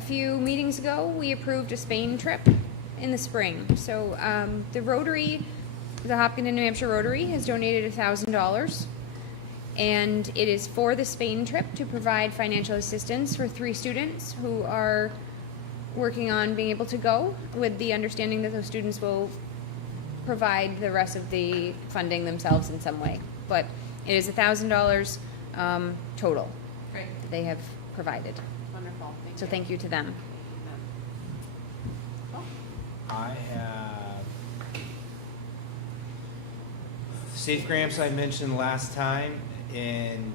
few meetings ago, we approved a Spain trip in the spring. So the Rotary, the Hopkinton, New Hampshire Rotary has donated $1,000. And it is for the Spain trip to provide financial assistance for 3 students who are working on being able to go, with the understanding that those students will provide the rest of the funding themselves in some way. But it is $1,000 total Great, that they have provided. wonderful, thank you. So thank you to them. Oh, I have safe grants I mentioned last time, and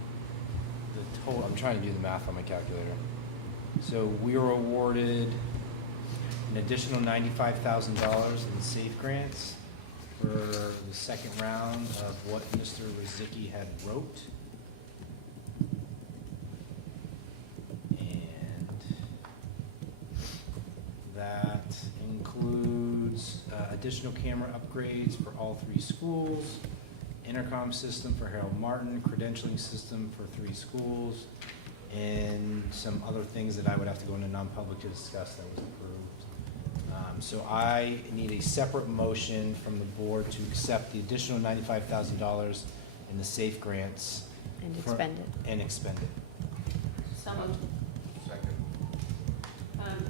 the total, I'm trying to do the math on my calculator. So we were awarded an additional $95,000 in safe grants for the second round of what Mr. Rozicki had wrote. And that includes additional camera upgrades for all 3 schools, intercom system for Harold Martin, credentialing system for 3 schools, and some other things that I would have to go into non-public to discuss that was approved. So I need a separate motion from the board to accept the additional $95,000 in the safe grants. And for- expend it. And expend it. so moved. Second.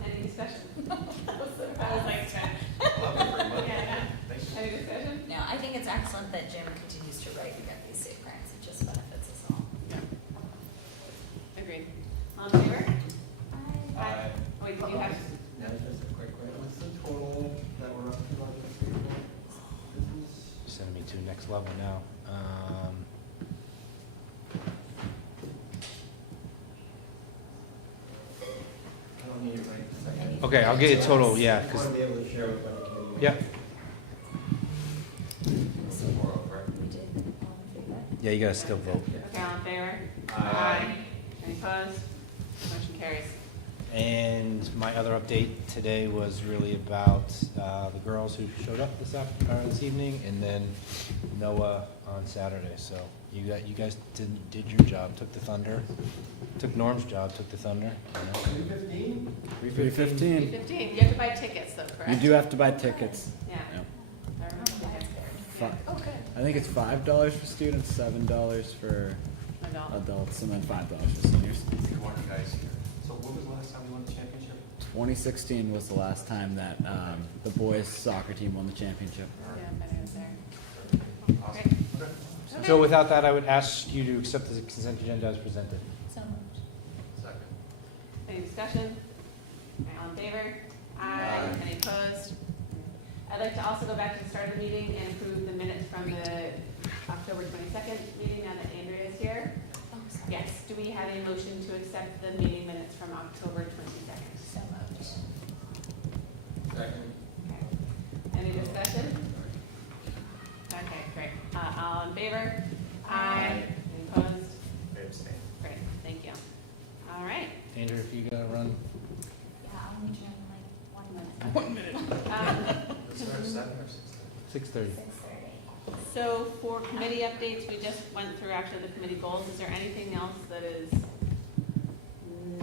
Any discussion? I was like, Love it very much. yeah, Thank you. any discussion? No, I think it's excellent that Jim continues to write and get these safe grants. It just benefits us all. Agreed. All in favor? Aye. Oh, wait, do you have? Now, just a quick question, what's the total that we're up to on this table? Business? Sending me to next level now. I don't need it right this second. Okay, I'll get a total, yeah, I 'cause- want to be able to share with my community. yeah, More over. We did all in favor? yeah, you gotta still vote. Okay, all in favor? Aye. Any opposed? Motion carries. And my other update today was really about the girls who showed up this evening, and then Noah on Saturday. So you guys did your job, took the thunder, took Norm's job, took the thunder. 2:15? 3:15. 15, you have to buy tickets though, correct? You do have to buy tickets. Yeah. Yep. I remember tickets. Fi- Oh, good. I think it's $5 for students, $7 for Adult. adults, and then $5 for seniors. Good morning, guys. So when was the last time we won the championship? 2016 was the last time that the boys soccer team won the championship. Yeah, Benny was there. Awesome. Great. Okay. So without that, I would ask you to accept the consent agenda as presented. So moved. Second. Any discussion? All in favor? Aye. Any opposed? I'd like to also go back to the start of the meeting and approve the minutes from the October 22nd meeting now that Andrea is here. Oh, sorry. Yes, do we have a motion to accept the meeting minutes from October 22nd? So moved. Second. Any discussion? Okay, great. All in favor? Aye. Any opposed? Abstain. Great, thank you. All right. Andrew, if you gotta run. Yeah, I'll meet you in like 1 minute. 1 minute. Let's start at 7 or 6:30? 6:30. 6:30. So for committee updates, we just went through actually the committee goals. Is there anything else that is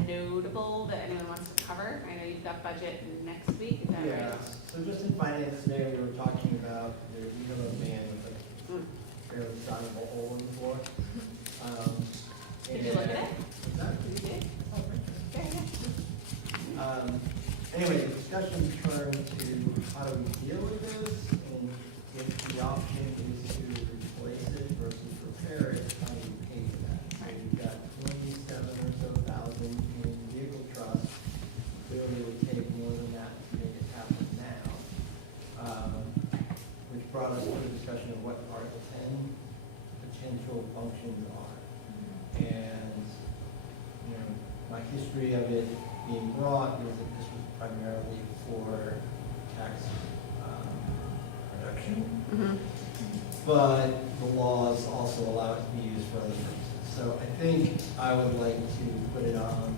notable that anyone wants to cover? I know you've got budget next week, is that Yeah, right? so just in finance today, we were talking about, we have a man with a Hmm. fairly sizable hole in the floor. Did you look at it? What's that? You did? Oh, right. Very good. Anyway, the discussion turned to how do we deal with this, and if the option is to replace it versus repair it, how do you pay for that? So we've got 27 or so thousand in vehicle trust, clearly it would take more than that to make it happen now. Which brought us to a discussion of what Article 10 potential functions are. And, you know, my history of it being brought is that this was primarily for tax reduction. Mm-hmm. But the laws also allow it to be used for other purposes. So I think I would like to put it on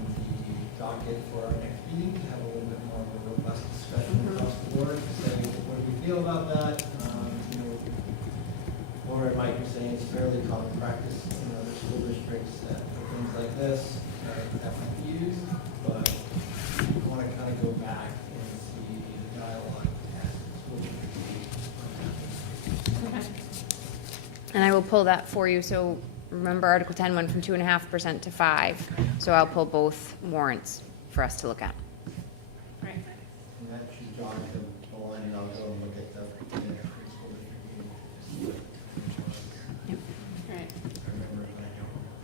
the docket for our next meeting, to have a little bit more of a robust discussion across the board, to say what do we feel about that. You know, Laura and Mike were saying it's fairly common practice in other school districts that for things like this, that might be used, but I want to kind of go back and see the dialogue at school district on that. And I will pull that for you. So remember, Article 10 went from 2.5% to 5%. So I'll pull both warrants for us to look at. Great. And that should jog the line, and I'll go and look at the school Yep. All right.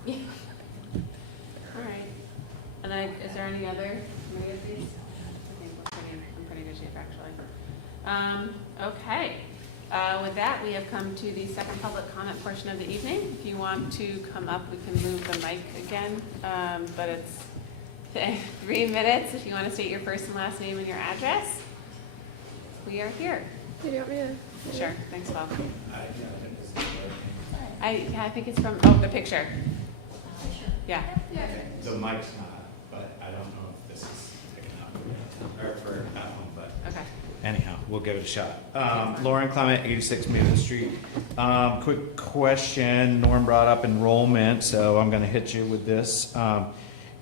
Yeah. All right. And is there any other of these? I think we're in pretty good shape, actually. Okay. With that, we have come to the second public comment portion of the evening. If you want to come up, we can move the mic again, but it's 3 minutes if you want to state your first and last name and your address. We are here. Do you want me to? Sure. Thanks, Bob. I think it's from, the picture. Yeah. The mic's not, but I don't know if this is picking up or for at home, but Okay. anyhow, we'll give it a shot. Lauren Clement, 86 Maple Street. Quick question, Norm brought up enrollment, so I'm gonna hit you with this.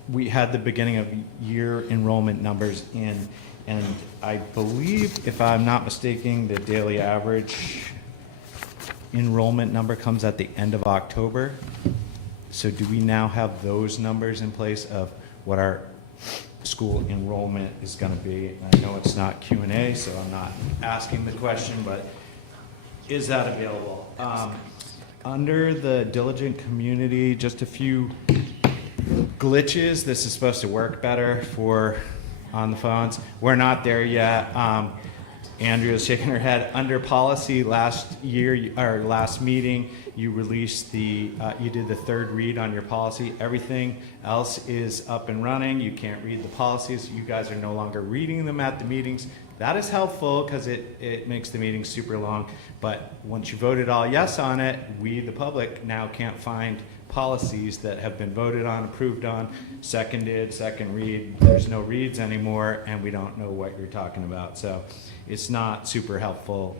We had the beginning of year enrollment numbers in, and I believe, if I'm not mistaken, the daily average enrollment number comes at the end of October. So do we now have those numbers in place of what our school enrollment is going to be? I know it's not Q&A, so I'm not asking the question, but is that available? Under the diligent community, just a few glitches. This is supposed to work better for on the phones. We're not there yet. Andrea's shaking her head. Under policy last year, or last meeting, you released the, you did the third read on your policy. Everything else is up and running. You can't read the policies. You guys are no longer reading them at the meetings. That is helpful because it makes the meeting super long. But once you voted all yes on it, we, the public, now can't find policies that have been voted on, approved on, seconded, second read. There's no reads anymore, and we don't know what you're talking about. So it's not super helpful.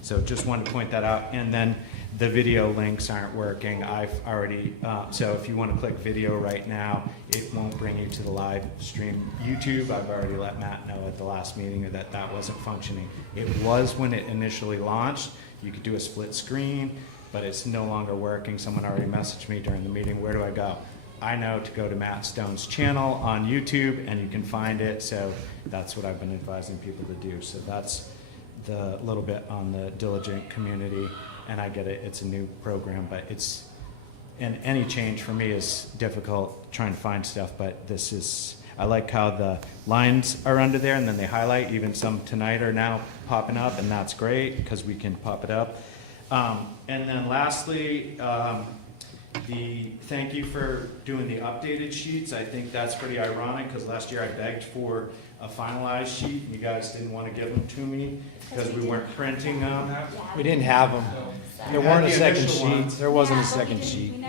So just wanted to point that out. And then the video links aren't working. I've already, so if you want to click video right now, it won't bring you to the live stream YouTube. I've already let Matt know at the last meeting that that wasn't functioning. It was when it initially launched. You could do a split screen, but it's no longer working. Someone already messaged me during the meeting, where do I go? I know to go to Matt Stone's channel on YouTube, and you can find it. So that's what I've been advising people to do. So that's the little bit on the diligent community. And I get it, it's a new program, but it's, and any change for me is difficult trying to find stuff, but this is, I like how the lines are under there and then they highlight. Even some tonight are now popping up, and that's great because we can pop it up. And then lastly, thank you for doing the updated sheets. I think that's pretty ironic because last year I begged for a finalized sheet. You guys didn't want to give them to me because we weren't printing them. We didn't have them. There weren't a second sheet. There wasn't a second sheet.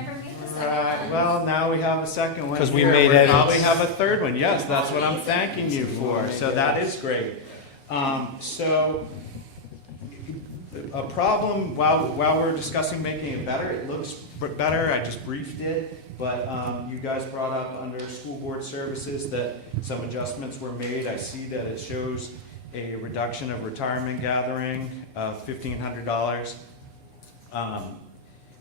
Right, well, now we have a second one. Because we here. made We'll edits. probably have a third one. Yes, that's what I'm thanking you for. So that is great. So a problem, while we're discussing making it better, it looks better. I just briefed it. But you guys brought up under school board services that some adjustments were made. I see that it shows a reduction of retirement gathering of $1,500.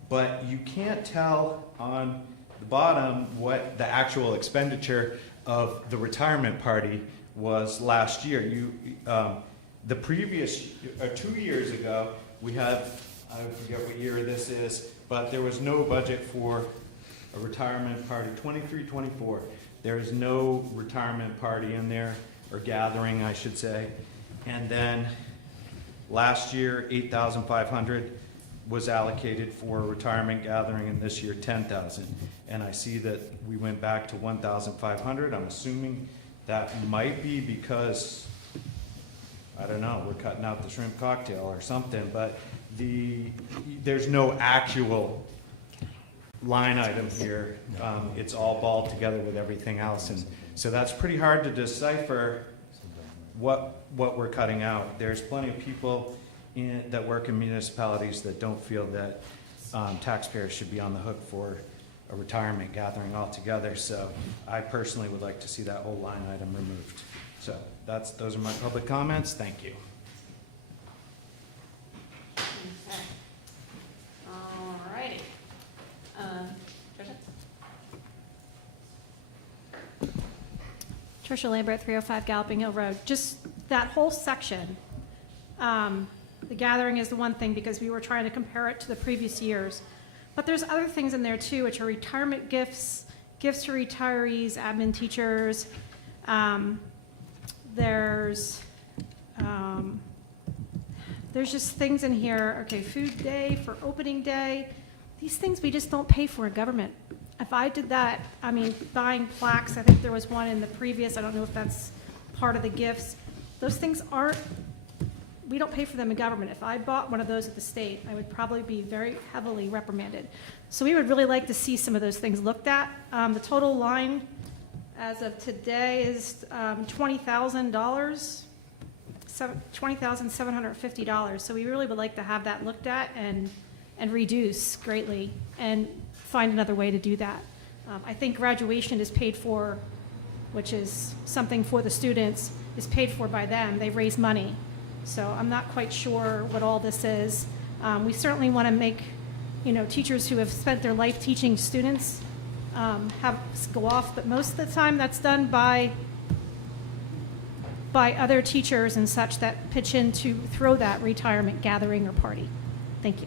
But you can't tell on the bottom what the actual expenditure of the retirement party was last year. The previous, 2 years ago, we had, I forget what year this is, but there was no budget for a retirement party, 23-24. There is no retirement party in there, or gathering, I should say. And then last year, $8,500 was allocated for a retirement gathering, and this year, $10,000. And I see that we went back to $1,500. I'm assuming that might be because, I don't know, we're cutting out the shrimp cocktail or something, but there's no actual line item here. It's all balled together with everything else, and so that's pretty hard to decipher what we're cutting out. There's plenty of people that work in municipalities that don't feel that taxpayers should be on the hook for a retirement gathering altogether. So I personally would like to see that whole line item removed. So those are my public comments. Thank you. Okay. All righty. Tricia Lambert, 305 Galloping Hill Road. Just that whole section, The gathering is the one thing because we were trying to compare it to the previous years. But there's other things in there too, which are retirement gifts, gifts to retirees, admin teachers. There's just things in here, okay, food day for opening day. These things we just don't pay for in government. If I did that, I mean, buying plaques, I think there was one in the previous, I don't know if that's part of the gifts. Those things we don't pay for them in government. If I bought one of those at the state, I would probably be very heavily reprimanded. So we would really like to see some of those things looked at. The total line as of today is $20,000, $20,750. So we really would like to have that looked at and reduce greatly and find another way to do that. I think graduation is paid for, which is something for the students, is paid for by them. They raise money. So I'm not quite sure what all this is. We certainly want to make, teachers who have spent their life teaching students go off, but most of the time that's done by other teachers and such that pitch in to throw that retirement gathering or party. Thank you.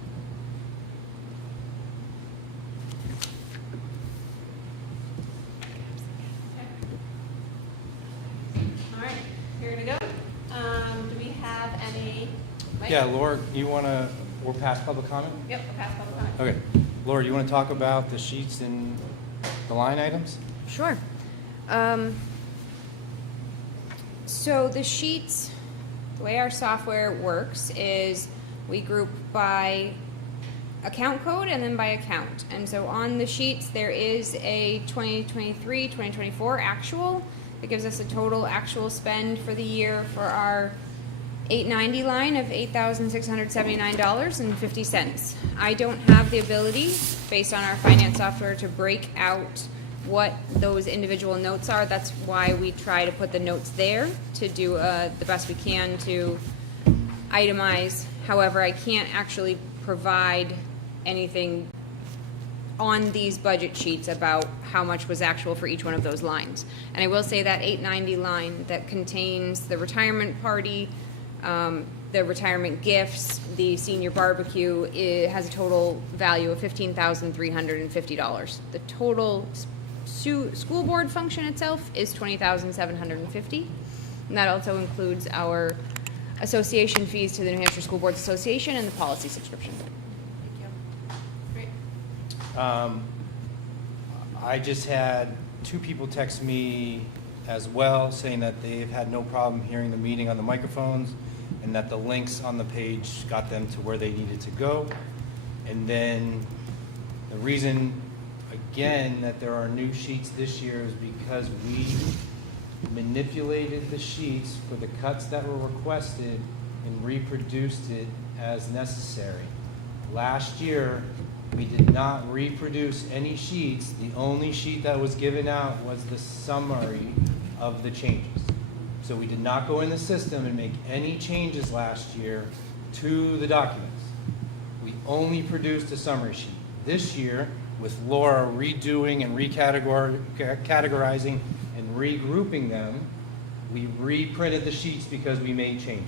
All right, here to go. Do we have any? Yeah, Laura, we're past public comment? Yep, we're past public comment. Okay. Laura, you want to talk about the sheets and the line items? Sure. So the sheets, the way our software works is we group by account code and then by account. And so on the sheets, there is a 2023, 2024 actual. It gives us a total actual spend for the year for our 890 line of $8,679.50. I don't have the ability, based on our finance software, to break out what those individual notes are. That's why we try to put the notes there to do the best we can to itemize. However, I can't actually provide anything on these budget sheets about how much was actual for each one of those lines. And I will say that 890 line that contains the retirement party, the retirement gifts, the senior barbecue, it has a total value of $15,350. The total school board function itself is $20,750, and that also includes our association fees to the New Hampshire School Boards Association and the policy subscription. Great. I just had 2 people text me as well saying that they've had no problem hearing the meeting on the microphones and that the links on the page got them to where they needed to go. And then the reason, again, that there are new sheets this year is because we manipulated the sheets for the cuts that were requested and reproduced it as necessary. Last year, we did not reproduce any sheets. The only sheet that was given out was the summary of the changes. So we did not go in the system and make any changes last year to the documents. We only produced a summary sheet. This year, with Laura redoing and recategorizing and regrouping them, we reprinted the sheets because we made changes.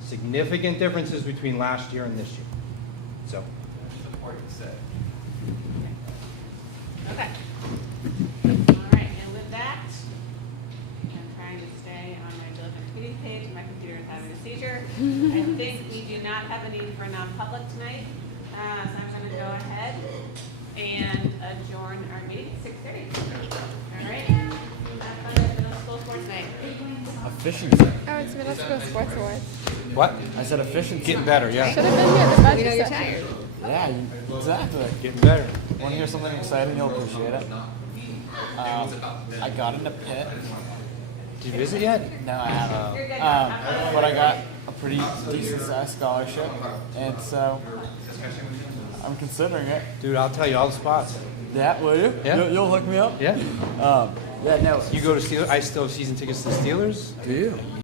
Significant differences between last year and this year. So. Okay. All right, and with that, I'm trying to stay on my diligent meeting page. My computer is having a seizure. I think we do not have a need for non-public tonight, so I'm going to go ahead and adjourn our meeting at 6:30. All right. Have fun at middle school sports night. Efficiency. Oh, it's middle school sports awards. What? I said efficiency. Getting better, yeah. Should have been here the budget We know you're session. tired. Yeah, exactly. Getting better. Want to hear something exciting? You'll appreciate it. I got in a pit. Did you visit yet? No, I haven't. But I got a pretty decent sized scholarship, and so I'm considering it. Dude, I'll tell you all the spots. Yeah, will you? Yeah. You'll hook me up? Yeah. Yeah, no. You go to Steelers? I still have season tickets to the Steelers. Do you?